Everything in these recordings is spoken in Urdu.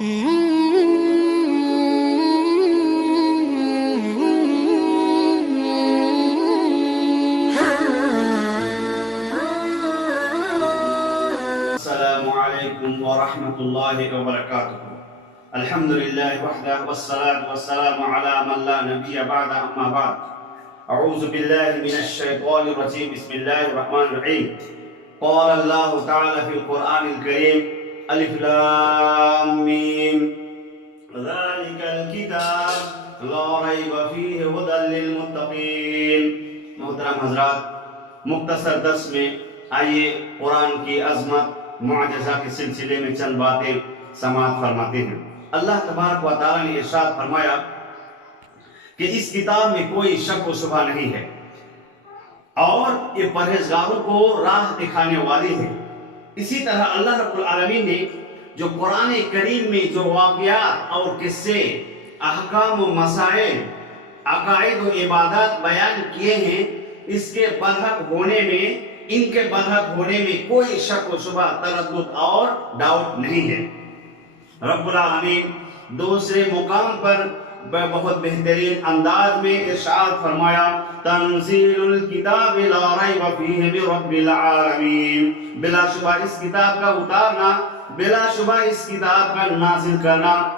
السلام علیکم ورحمۃ اللہ وبرکاتہ۔ الحمد للہ وحدہ والصلاة والسلام علی من لا نبی بعد اما بعد۔ اعوذ باللہ من الشیطان الرجیم، بسم اللہ الرحمن الرحیم۔ قال اللہ تعالی فی القرآن الکریم الف لام میم ذالک الکتاب لا ریب فیہ ھدی للمتقین۔ محترم حضرات، مختصر درس میں آئیے قرآن کی عظمت معجزہ کے سلسلے میں چند باتیں سماعت فرماتے ہیں۔ اللہ تبارک و تعالی نے ارشاد فرمایا کہ اس کتاب میں کوئی شک و شبہ نہیں ہے اور یہ پرہیزگاروں کو راہ دکھانے والی ہے۔ اسی طرح اللہ رب العالمین نے جو قرآن کریم میں جو واقعات اور قصے، احکام و مسائل، عقائد و عبادات بیان کیے ہیں، اس کے برحق ہونے میں، ان کے برحق ہونے میں کوئی شک و شبہ، تردد اور ڈاؤٹ نہیں ہے۔ رب العالمین دوسرے مقام پر بہت بہترین انداز میں ارشاد فرمایا تنزیل الکتاب لا ریب فیہ من رب العالمین۔ بلا شبہ اس کتاب کا اتارنا، بلا شبہ اس کتاب کا نازل کرنا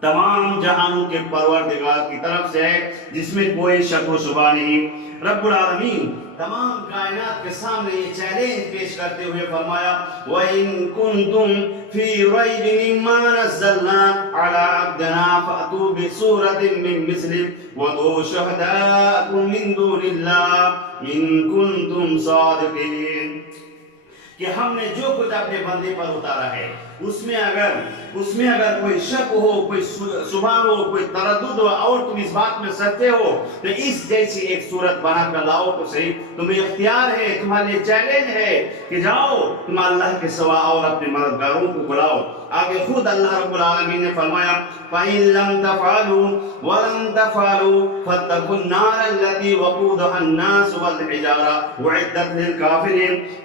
تمام جہانوں کے پروردگار کی طرف سے ہے، جس میں کوئی شک و شبہ نہیں۔ رب العالمین تمام کائنات کے سامنے یہ چیلنج پیش کرتے ہوئے فرمایا وَإِن كُنتُم فِي رَيْبٍ مِّمَّا نَزَّلْنَا عَلَىٰ عَبْدِنَا فَأْتُوا بِسُورَةٍ مِّن مِّثْلِهِ وَادْعُوا شُهَدَاءَكُم مِّن دُونِ اللَّهِ إِن كُنتُم صَادِقِينَ۔ کہ ہم نے جو کچھ اپنے بندے پر اتارا ہے، اس میں اگر کوئی شک ہو، کوئی شبہ ہو، کوئی تردد ہو اور تم اس بات میں سچے ہو تو اس جیسی ایک صورت بنا کر لاؤ تو صحیح۔ تمہیں اختیار ہے، تمہارے لیے چیلنج ہے کہ جاؤ تم اللہ کے سوا اور اپنے مددگاروں کو بلاؤ۔ آگے خود اللہ رب العالمین نے فرمایا فَإِن لَّمْ تَفْعَلُوا وَلَن تَفْعَلُوا فَاتَّقُوا النَّارَ الَّتِي وَقُودُهَا النَّاسُ وَالْحِجَارَةُ أُعِدَّتْ لِلْكَافِرِينَ۔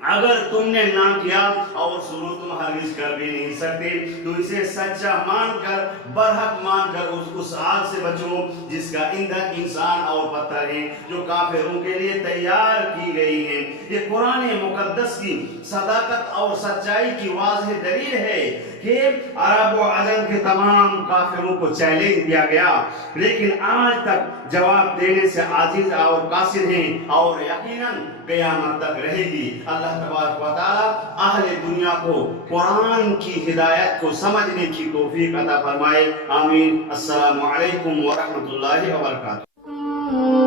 اگر تم نے نہ کیا اور سنو تم ہرگز کر بھی نہیں سکتے تو اسے سچا مان کر، برحق مان کر اس آگ سے بچو جس کا ایندھن انسان اور پتھر ہے، جو کافروں کے لیے تیار کی گئی ہے۔ یہ قرآن مقدس کی صداقت اور سچائی کی واضح دلیل ہے کہ عرب و عجم کے تمام کافروں کو چیلنج دیا گیا، لیکن آج تک جواب دینے سے عاجز اور قاصر ہیں اور یقیناً قیامت تک رہے گی۔ اللہ تبارک و تعالی اہل دنیا کو قرآن کی ہدایت کو سمجھنے کی توفیق عطا فرمائے، آمین۔ السلام علیکم ورحمۃ اللہ وبرکاتہ۔